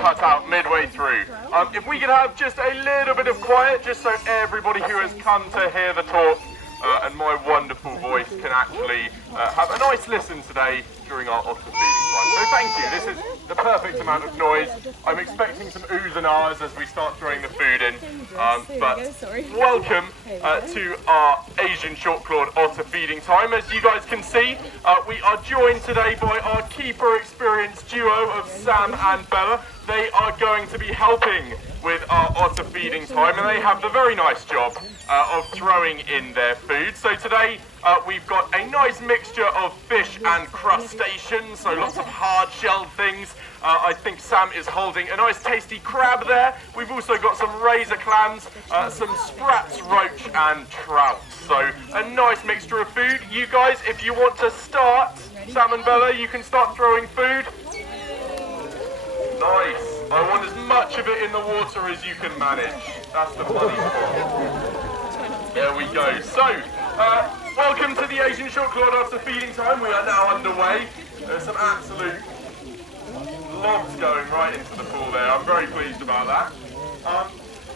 cut out midway through. If we could have just a little bit of quiet, just so everybody who has come to hear the talk and my wonderful voice can actually have a nice listen today during our otter feeding time. So thank you. This is the perfect amount of noise. I'm expecting some oohs and ahs as we start throwing the food in. But welcome to our Asian short-clawed otter feeding time. As you guys can see, we are joined today by our keeper experienced duo of Sam and Bella. They are going to be helping with our otter feeding time, and they have the very nice job of throwing in their food. So today we've got a nice mixture of fish and crustaceans, so lots of hard-shelled things. I think Sam is holding a nice tasty crab there. We've also got some razor clams, some sprats, roach and trout. So a nice mixture of food. You guys, if you want to start, Sam and Bella, you can start throwing food. Nice. I want as much of it in the water as you can manage. That's the funny part. There we go. So, welcome to the Asian short-clawed otter feeding time. We are now underway. There's some absolute logs going right into the pool there. I'm very pleased about that.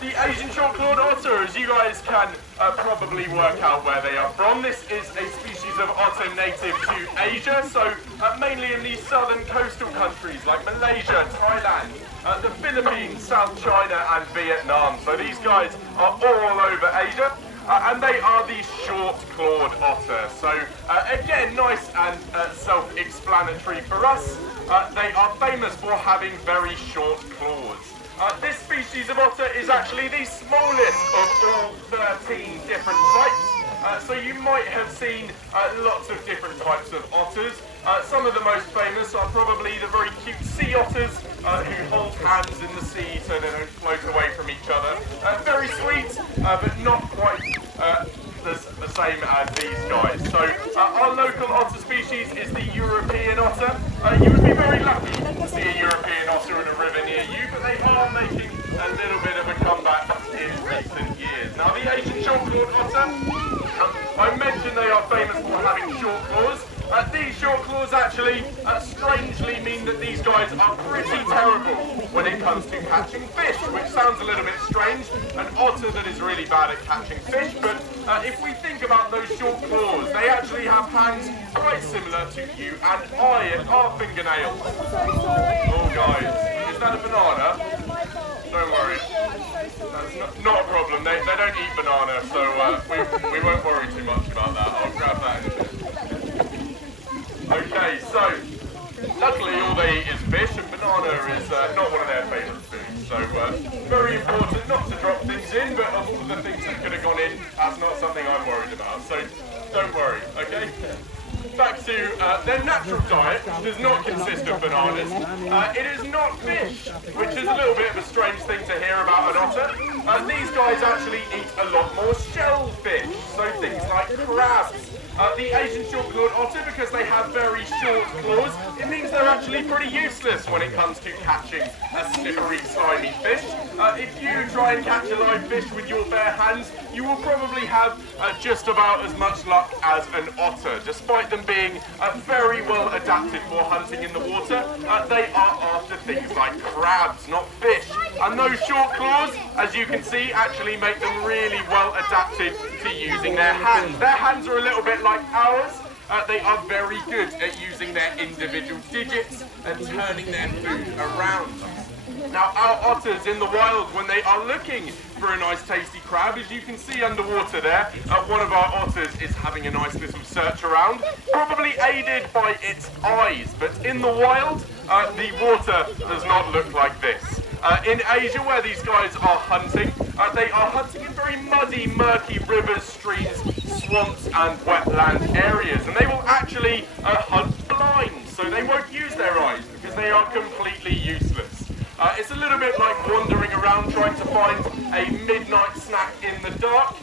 The Asian short-clawed otter, as you guys can probably work out where they are from, this is a species of otter native to Asia, so mainly in the southern coastal countries like Malaysia, Thailand, the Philippines, South China and Vietnam. So these guys are all over Asia. And they are the short-clawed otter. So again, nice and self-explanatory for us. They are famous for having very short claws. This species of otter is actually the smallest of all 13 different types. So you might have seen lots of different types of otters. Some of the most famous are probably the very cute sea otters who hold hands in the sea so they don't float away from each other. Very sweet, but not quite the same as these guys. So our local otter species is the European otter. You would be very lucky to see a European otter in a river near you, but they are making a little bit of a comeback in recent years. Now the Asian short-clawed otter, I mentioned they are famous for having short claws. These short claws actually strangely mean that these guys are pretty terrible when it comes to catching fish, which sounds a little bit strange, an otter that is really bad at catching fish, but if we think about those short claws, they actually have hands quite similar to you and I and our fingernails. Oh guys, is that a banana? Don't worry. That's not a problem. They don't eat banana, so we won't worry too much about that. I'll grab that in a bit. Okay, so luckily all they eat is fish, and banana is not one of their favourite foods. So very important not to drop things in, but of all the things that could have gone in, that's not something I'm worried about. So don't worry, okay? Back to their natural diet, which does not consist of bananas. It is not fish, which is a little bit of a strange thing to hear about an otter. These guys actually eat a lot more shellfish, so things like crabs. The Asian short-clawed otter, because they have very short claws, it means they're actually pretty useless when it comes to catching a slippery, slimy fish. If you try and catch a live fish with your bare hands, you will probably have just about as much luck as an otter. Despite them being very well adapted for hunting in the water, they are after things like crabs, not fish. And those short claws, as you can see, actually make them really well adapted to using their hands. Their hands are a little bit like ours. They are very good at using their individual digits and turning their food around. Now our otters in the wild, when they are looking for a nice tasty crab, as you can see underwater there, one of our otters is having a nice little search around, probably aided by its eyes, but in the wild, the water does not look like this. In Asia, where these guys are hunting, they are hunting in very muddy, murky rivers, streams, swamps and wetland areas, and they will actually hunt blind, so they won't use their eyes because they are completely useless. It's a little bit like wandering around trying to find a midnight snack in the dark.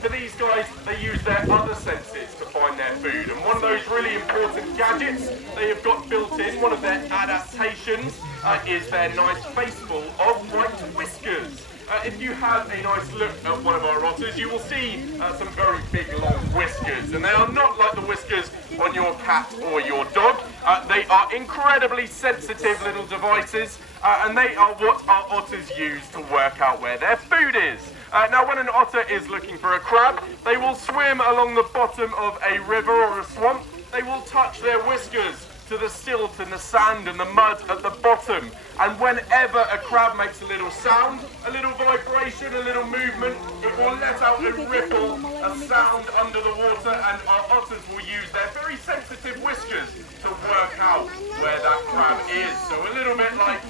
For these guys, they use their other senses to find their food, and one of those really important gadgets they have got built in, one of their adaptations, is their nice faceful of white whiskers. If you have a nice look at one of our otters, you will see some very big long whiskers, and they are not like the whiskers on your cat or your dog. They are incredibly sensitive little devices and they are what our otters use to work out where their food is. Now, when an otter is looking for a crab, they will swim along the bottom of a river or a swamp. They will touch their whiskers to the silt and the sand and the mud at the bottom. And whenever a crab makes a little sound, a little vibration, a little movement, it will let out a ripple, a sound under the water, and our otters will use their very sensitive whiskers to work out where that crab is. So a little bit like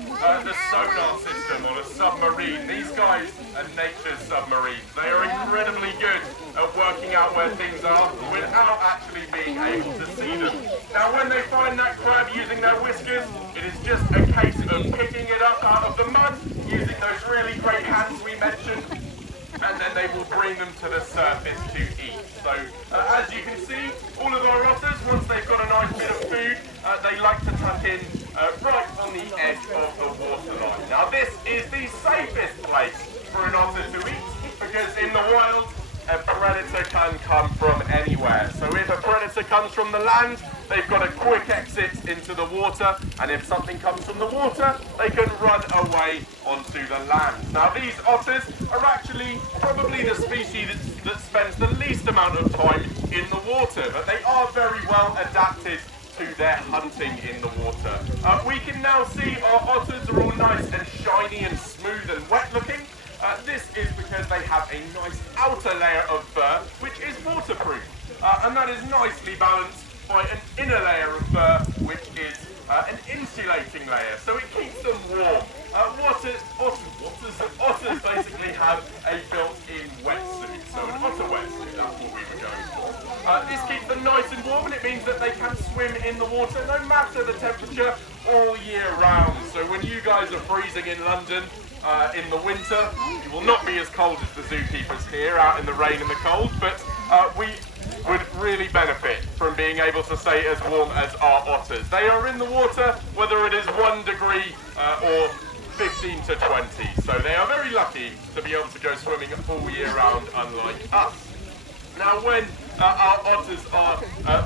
the sonar system on a submarine. These guys are nature's submarines. They are incredibly good at working out where things are without actually being able to see them. Now, when they find that crab using their whiskers, it is just a case of picking it up out of the mud, using those really great hands we mentioned, and then they will bring them to the surface to eat. So, as you can see, all of our otters, once they've got a nice bit of food, they like to tuck in right on the edge of the waterline. Now, this is the safest place for an otter to eat, because in the wild, a predator can come from anywhere. So if a predator comes from the land, they've got a quick exit into the water, and if something comes from the water, they can run away onto the land. Now, these otters are actually probably the species that spends the least amount of time in the water, but they are very well adapted to their hunting in the water. We can now see our otters are all nice and shiny and smooth and wet looking. This is because they have a nice outer layer of fur which is waterproof, and that is nicely balanced by an inner layer of fur which is an insulating layer, so it keeps them warm. Otters basically have a built-in wetsuit, so an otter wetsuit, that's what we were going for. This keeps them nice and warm, and it means that they can swim in the water no matter the temperature all year round. So when you guys are freezing in London in the winter, you will not be as cold as the zookeepers here out in the rain and the cold, but we would really benefit from being able to stay as warm as our otters. They are in the water whether it is 1 degree or 15 to 20, so they are very lucky to be able to go swimming all year round, unlike us. Now, when our otters are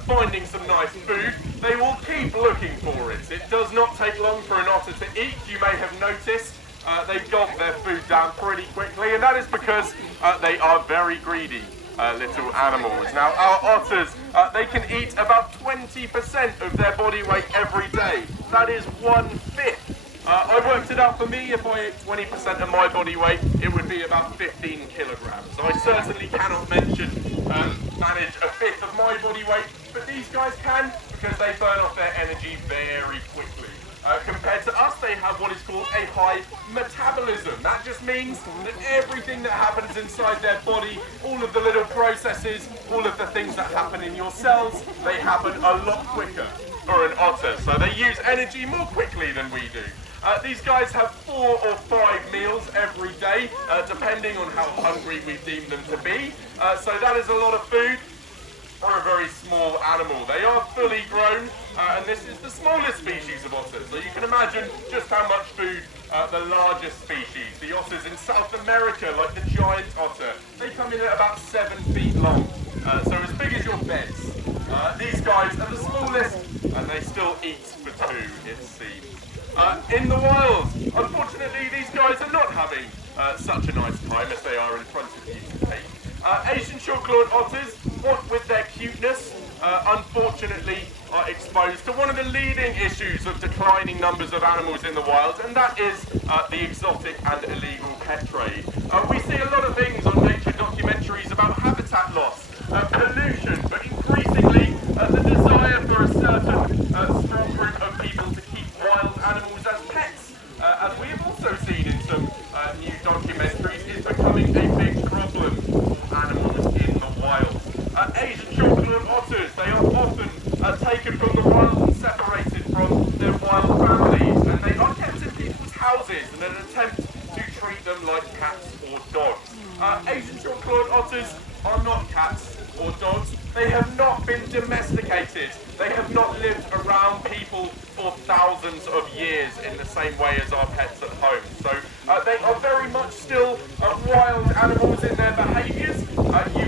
finding some nice food, they will keep looking for it. It does not take long for an otter to eat. You may have noticed they gulp their food down pretty quickly, and that is because they are very greedy little animals. Now, our otters, they can eat about 20% of their body weight every day. That is 1/5. I worked it out for me. If I ate 20% of my body weight, it would be about 15 kilograms. I certainly cannot manage 1/5 of my body weight, but these guys can, because they burn off their energy very quickly. Compared to us, they have what is called a high metabolism. That just means that everything that happens inside their body, all of the little processes, all of the things that happen in your cells, they happen a lot quicker for an otter. So they use energy more quickly than we do. These guys have 4 or 5 meals every day, depending on how hungry we deem them to be. So that is a lot of food for a very small animal. They are fully grown, and this is the smallest species of otters. So you can imagine just how much food the largest species, the otters in South America, like the giant otter, they come in at about 7 feet long, so as big as your beds. These guys are the smallest, and they still eat for 2, it seems. In the wild, unfortunately, these guys are not having such a nice time as they are in front of you today. Asian short-clawed otters, what with their cuteness, unfortunately are exposed to one of the leading issues of declining numbers of animals in the wild, and that is the exotic and illegal pet trade. We see a lot of things on nature documentaries about habitat loss, pollution, but increasingly the desire for a certain strong group of people to keep wild animals as pets, as we have also seen in some new documentaries, is becoming a big problem for animals in the wild. Asian short-clawed otters, they are often taken from the wild and separated from their wild families, and they are kept in people's houses in an attempt to treat them like cats or dogs. Asian short-clawed otters are not cats or dogs. They have not been domesticated. They have not lived around people for thousands of years in the same way as our pets at home. So they are very much still wild animals in their behaviours. You